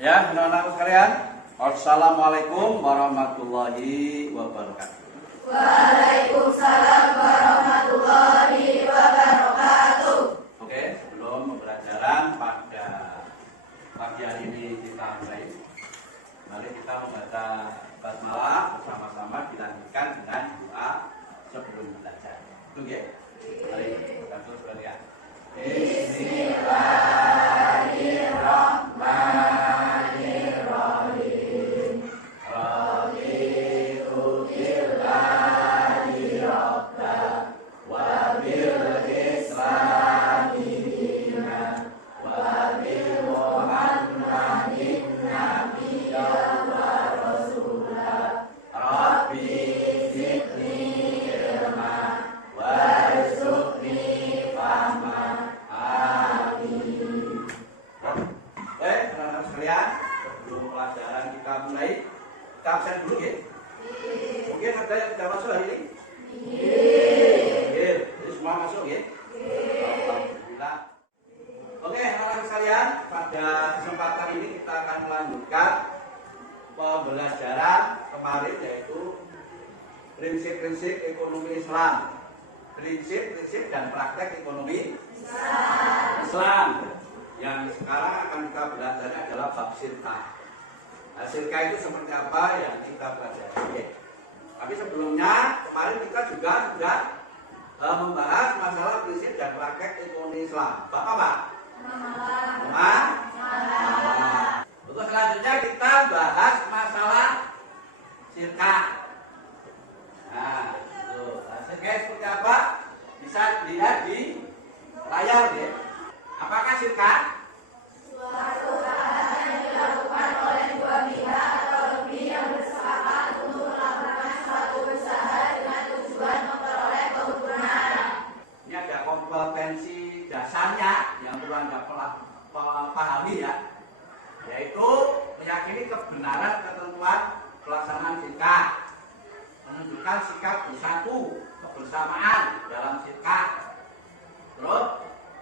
Ya, anak-anak sekalian, Assalamualaikum warahmatullahi wabarakatuh. Waalaikumsalam warahmatullahi wabarakatuh. Oke, sebelum pembelajaran pada pagi hari ini kita mulai. Mari kita membaca basmalah bersama-sama, dilanjutkan dengan doa sebelum belajar. Itu ya. Mari kita terus sekalian. Bismillahirrahmanirrahim. Raditu billahi rabba wa bil islami dinan wa bi Muhammadin nabiyya wa rasulah. Rabbi zidni ilma warzuqni fahma. Amin. Baik, anak-anak sekalian, sebelum pelajaran kita mulai, kita absen dulu ya. Mungkin ada yang sudah masuk hari ini? Oke, jadi semua masuk ya? Alhamdulillah. Oke, anak-anak sekalian, pada kesempatan ini kita akan melanjutkan pembelajaran kemarin, yaitu prinsip-prinsip ekonomi Islam. Prinsip-prinsip dan praktek ekonomi Islam. Yang sekarang akan kita belajar adalah bab sirkah. Nah, sirkah itu seperti apa yang kita pelajari. Tapi sebelumnya kemarin kita juga sudah membahas masalah prinsip dan praktek ekonomi Islam. Bab apa? Untuk selanjutnya kita bahas masalah sirkah. Nah, sirkah seperti apa? Bisa dilihat di layar ya. Apakah sirkah? Suatu usaha yang dilakukan oleh dua pihak atau lebih yang bersepakat untuk melakukan suatu usaha dengan tujuan memperoleh keuntungan. Ini ada kompetensi dasarnya yang perlu Anda pahami ya, yaitu meyakini kebenaran ketentuan pelaksanaan sirkah, menunjukkan sikap bersatu kebersamaan dalam sirkah, terus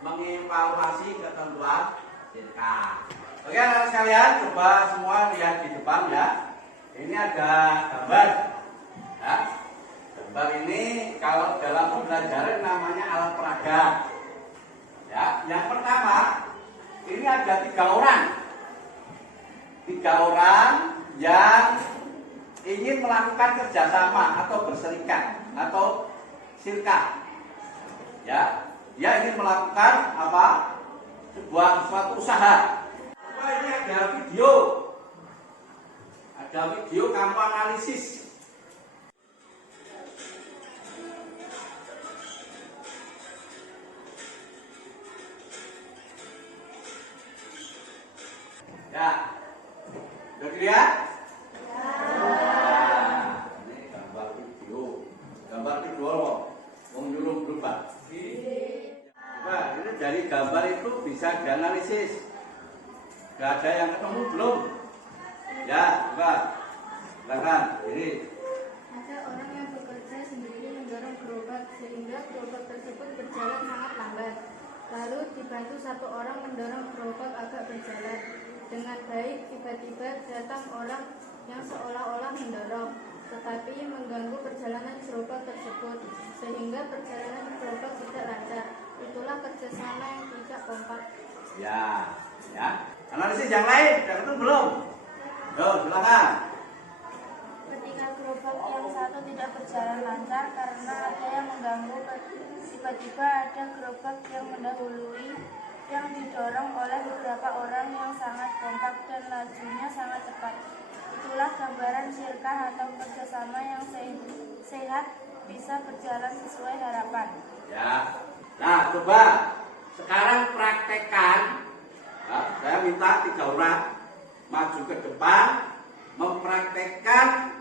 mengevaluasi ketentuan sirkah. Oke, anak sekalian, coba semua lihat di depan ya. Ini ada gambar. Ya. Gambar ini kalau dalam pembelajaran namanya alat peraga. Ya, yang pertama ini ada 3 orang. 3 orang yang ingin melakukan kerjasama atau berserikat atau sirkah. Ya, dia ingin melakukan apa? Suatu usaha. Ini ada video. Ada video kamu analisis. Ya. Sudah dilihat? Ini gambar video. Gambar video loh. Nyuruh berubah. Nah, ini dari gambar itu bisa dianalisis. Gak ada yang ketemu belum? Ya, coba. Silakan. Ini. Ada orang yang bekerja sendiri mendorong gerobak sehingga gerobak tersebut berjalan sangat lambat. Lalu dibantu satu orang mendorong gerobak agak berjalan dengan baik. Tiba-tiba datang orang yang seolah-olah mendorong, tetapi mengganggu perjalanan gerobak tersebut sehingga perjalanan gerobak tidak lancar. Itulah kerjasama yang tidak kompak. Ya, ya. Analisis yang lain, sudah ketemu belum? Yo, silakan. Ketika gerobak yang satu tidak berjalan lancar karena ada yang mengganggu, tiba-tiba ada gerobak yang mendahului yang didorong oleh beberapa orang yang sangat kompak dan lajunya sangat cepat. Itulah gambaran sirkah atau kerjasama yang sehat bisa berjalan sesuai harapan. Ya. Nah, coba sekarang praktekkan. Nah, saya minta 3 orang maju ke depan mempraktekkan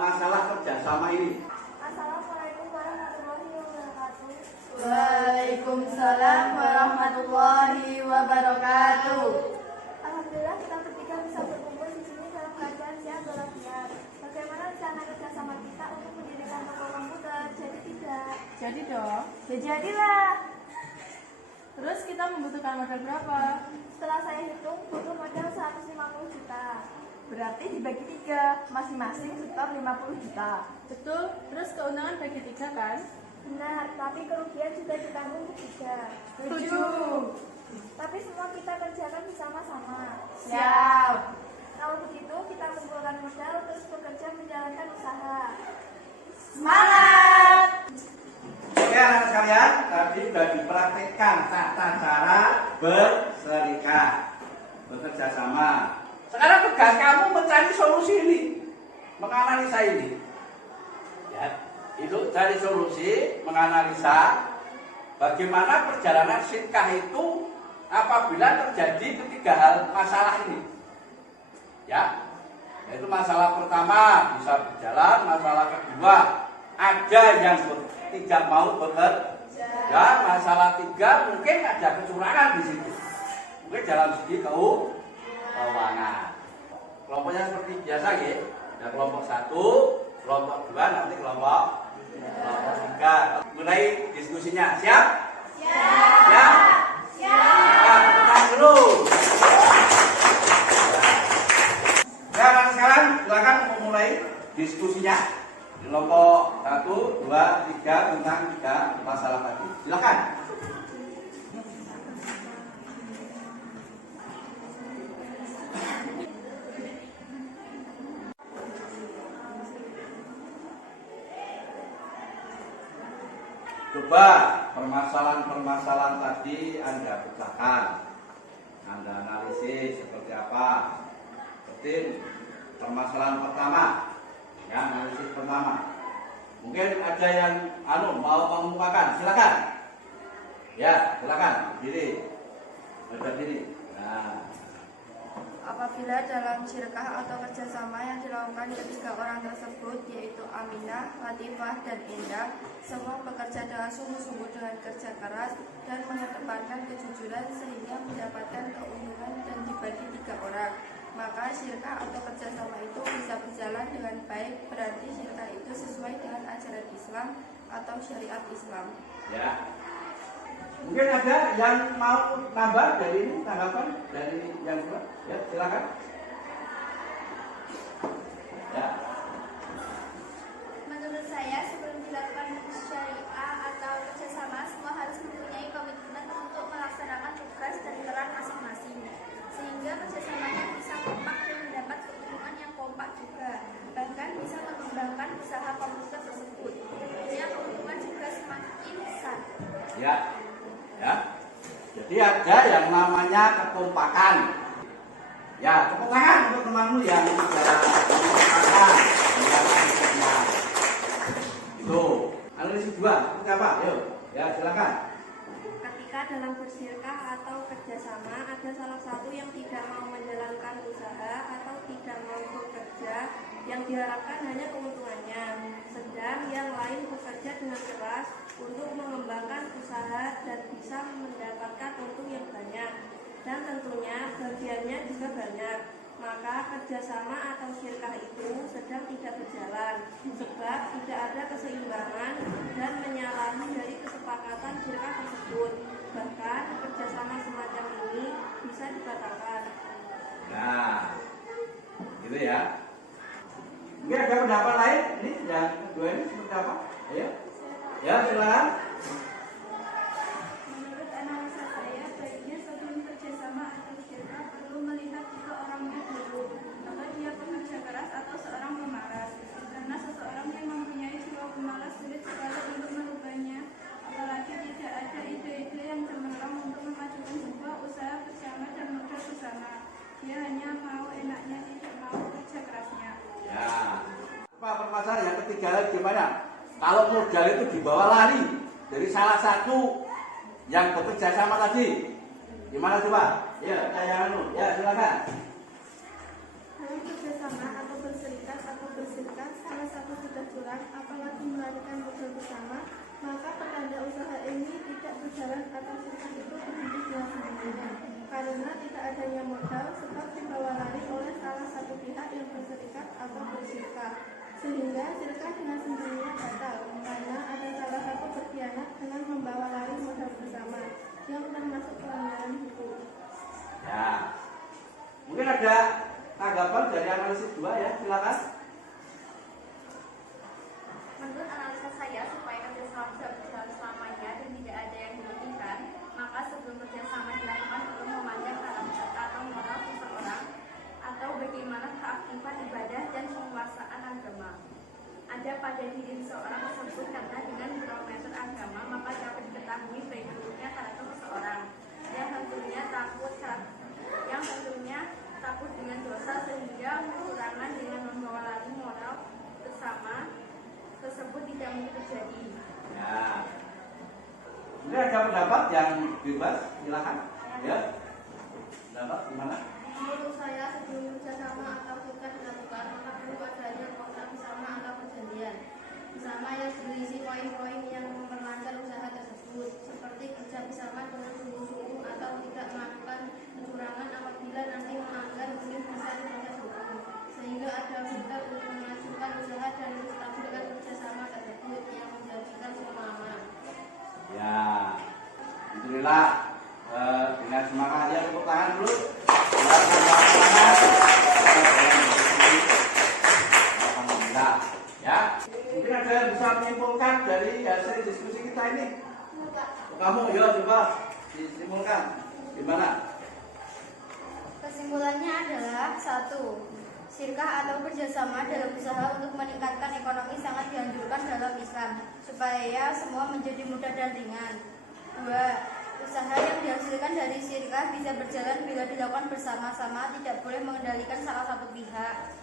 masalah kerjasama ini. Assalamualaikum warahmatullahi wabarakatuh. Waalaikumsalam warahmatullahi wabarakatuh. Alhamdulillah kita bertiga bisa berkumpul di sini dalam keadaan sehat walafiat. Bagaimana rencana kerjasama kita untuk mendirikan toko komputer? Jadi tidak. Jadi dong. Ya jadilah. Terus kita membutuhkan modal berapa? Setelah saya hitung, butuh modal 100 dibagi 3, masing-masing setor 50 juta. Betul, terus keuntungan bagi 3 kan? Benar, tapi kerugian juga ditanggung bertiga. Setuju. Tapi semua kita kerjakan bersama-sama. Siap. Kalau begitu kita kumpulkan modal terus bekerja menjalankan usaha. Semangat! Oke anak sekalian, tadi sudah dipraktikkan tata cara berserikat, bekerja sama. Sekarang tugas kamu mencari solusi ini, menganalisa ini. Ya, itu cari solusi, menganalisa bagaimana perjalanan syirkah itu apabila terjadi ketiga hal masalah ini. Ya, yaitu masalah pertama bisa berjalan, masalah kedua ada yang tidak mau bekerja, ya, masalah 3 mungkin ada kecurangan di situ, mungkin dalam segi keuangan. Kelompoknya seperti biasa ya, ada kelompok 1, kelompok 2, nanti kelompok 3. Mulai diskusinya, siap? Siap? Siap. Kita dulu. Sekarang silakan memulai diskusinya. Kelompok 1, 2, 3 tentang 3 masalah tadi. Silakan. Coba permasalahan-permasalahan tadi Anda pecahkan, Anda analisis seperti apa. Seperti permasalahan pertama. Ya, analisis pertama. Mungkin ada yang mau mengemukakan, silakan. Ya, silakan. Berdiri. Berdiri. Nah. Apabila dalam syirkah atau kerjasama yang dilakukan ketiga orang tersebut, yaitu Aminah, Latifah, dan Indah, semua bekerja dengan sungguh-sungguh dengan kerja keras dan mengedepankan kejujuran sehingga mendapatkan keuntungan dan dibagi 3 orang, maka syirkah atau kerjasama itu bisa berjalan dengan baik. Berarti syirkah itu sesuai dengan ajaran Islam atau syariat Islam. Ya. Mungkin ada yang mau nambah dari ini, tanggapan dari yang kedua? Ya, silakan. Ya. Menurut saya sebelum dilakukan syariah atau kerjasama, semua harus mempunyai komitmen untuk melaksanakan tugas dan peran masing-masing, sehingga kerjasamanya bisa kompak dan mendapat keuntungan yang kompak juga, bahkan bisa mengembangkan usaha komunitas tersebut. Tentunya keuntungan juga semakin besar. Ya. Ya. Jadi ada yang namanya kekompakan. Ya, tepuk tangan untuk temanmu yang sudah kekompakan. Itu. Analisis 2, seperti apa? Yuk. Ya, silakan. Ketika dalam bersyirkah atau kerjasama ada salah satu yang tidak mau menjalankan usaha atau tidak mau bekerja, yang diharapkan hanya keuntungannya, sedang yang lain bekerja dengan keras untuk mengembangkan usaha dan bisa mendapatkan untung yang banyak, dan tentunya bagiannya juga banyak, maka kerjasama atau syirkah itu sedang tidak berjalan, sebab tidak ada keseimbangan dan menyalahi dari kesepakatan syirkah tersebut. Bahkan kerjasama semacam ini bisa dibatalkan. Nah, gitu ya. Mungkin ada pendapat lain? Ini yang kedua ini seperti apa? Ayo. Ya, silakan. Menurut analisa saya, baiknya sebelum kerjasama atau syirkah perlu melihat juga orangnya dulu, apakah dia pekerja keras atau seorang pemalas. Karena seseorang yang mempunyai jiwa pemalas sulit sekali untuk merubahnya, apalagi tidak ada ide-ide yang cemerlang untuk memajukan sebuah usaha bersama dan modal bersama. Dia hanya mau enaknya, tidak mau kerja kerasnya. Ya. Apa permasalahan yang ketiga gimana? Kalau modal itu dibawa lari dari salah satu yang bekerja sama tadi, gimana coba? Ya, saya ya silakan. Dalam kerjasama atau berserikat, salah satu sudah curang, apalagi melarikan modal bersama, maka pertanda usaha ini tidak berjalan atau syirkah itu berhenti dengan sendirinya. Karena tidak adanya modal, sebab dibawa lari oleh salah satu pihak yang berserikat atau bersirkah, sehingga syirkah dengan sendirinya batal, karena ada salah satu berkhianat dengan membawa lari modal bersama, yang termasuk pelanggaran hukum. Ya. Mungkin ada tanggapan dari analisis 2 ya, silakan. Menurut analisa saya, supaya kerjasama bisa berjalan selamanya dan tidak ada yang dirugikan, maka sebelum kerjasama dilakukan perlu memandang karakter atau moral seseorang atau bagaimana keaktifan ibadah dan penguasaan agama ada pada diri seseorang tersebut, karena dengan barometer agama maka dapat diketahui baik buruknya karakter seseorang yang tentunya takut dengan dosa sehingga kekurangan dengan membawa lari moral bersama tersebut tidak mungkin terjadi. Ya. Ini ada pendapat yang bebas, silakan. Ya. Pendapat gimana? Menurut saya, sebelum kerjasama atau suka dilakukan, maka perlu adanya kontrak bersama atau perjanjian bersama yang berisi poin-poin yang memperlancar usaha tersebut, seperti kerja bersama dengan sungguh-sungguh atau tidak melakukan kecurangan apabila nanti melanggar hukum dasar proses hukum, sehingga ada faktor untuk mengajukan usaha dan menstabilkan kerjasama tersebut yang menjadikan semua aman. Ya, alhamdulillah. Dengan semangat ya, tepuk tangan dulu. Alhamdulillah. Ya, mungkin ada yang bisa menyimpulkan dari hasil diskusi kita ini. Kamu ya coba disimpulkan gimana? Kesimpulannya adalah 1. Syirkah atau kerjasama dalam usaha untuk meningkatkan ekonomi sangat dianjurkan dalam Islam, supaya semua menjadi mudah dan ringan. 2. Usaha yang dihasilkan dari syirkah bisa berjalan bila dilakukan bersama-sama, tidak boleh mengendalikan salah satu pihak.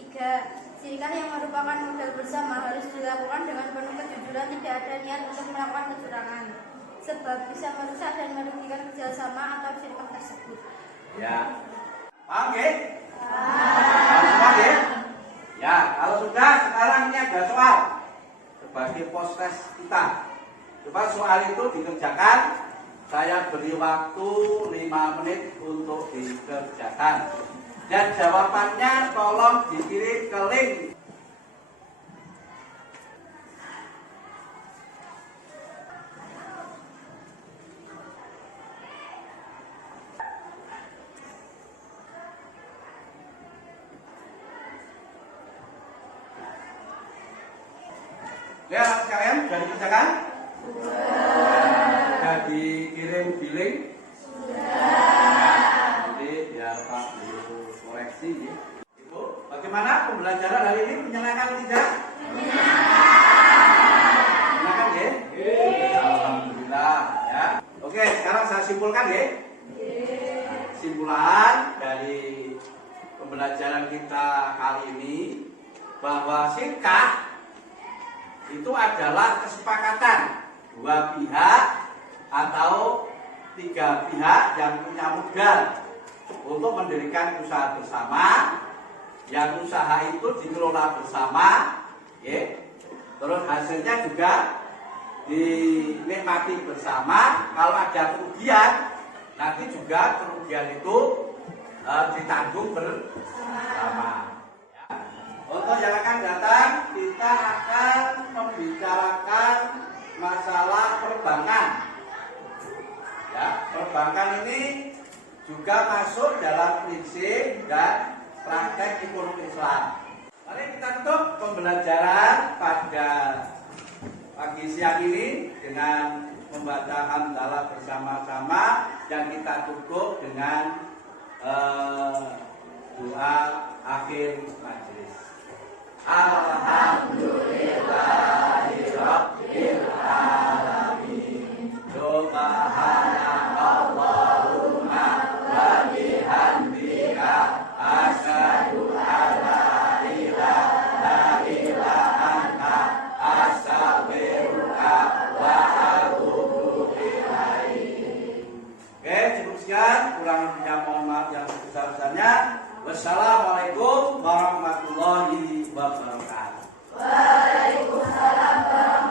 3. Syirkah yang merupakan modal bersama harus dilakukan dengan penuh kejujuran, tidak ada niat untuk melakukan kecurangan, sebab bisa merusak dan merugikan kerjasama atau syirkah tersebut. Ya, paham ya? Paham semua ya? Ya, kalau sudah, sekarang ini ada soal sebagai post test kita. Coba soal itu dikerjakan. Saya beri waktu 5 menit untuk dikerjakan. Dan jawabannya tolong dikirim ke link. Ya, sekalian sudah dikerjakan? Sudah dikirim di link? Nanti biar Pak Guru koreksi ya. Ibu, bagaimana pembelajaran hari ini? Menyenangkan atau tidak? Menyenangkan ya? Alhamdulillah ya. Oke, sekarang saya simpulkan ya. Simpulan dari pembelajaran kita kali ini bahwa syirkah itu adalah kesepakatan 2 pihak atau 3 pihak yang punya modal untuk mendirikan usaha bersama, yang usaha itu dikelola bersama, ya. Terus hasilnya juga dinikmati bersama. Kalau ada kerugian, nanti juga kerugian itu ditanggung bersama. Untuk yang akan datang, kita akan membicarakan masalah perbankan. Ya, perbankan ini juga masuk dalam prinsip dan praktek ekonomi Islam. Mari kita tutup pembelajaran pada pagi siang ini dengan membaca hamdalah bersama-sama, dan kita tutup dengan doa akhir majelis. Alhamdulillahirabbil alamin. Subhanallahumma wa bihamdika asyhadu an la ilaha illa anta astaghfiruka wa atubu ilaik. Oke, cukup sekian. Kurang lebihnya mohon maaf yang sebesar-besarnya. Wassalamualaikum warahmatullahi wabarakatuh. Waalaikumsalam warahmatullahi wabarakatuh.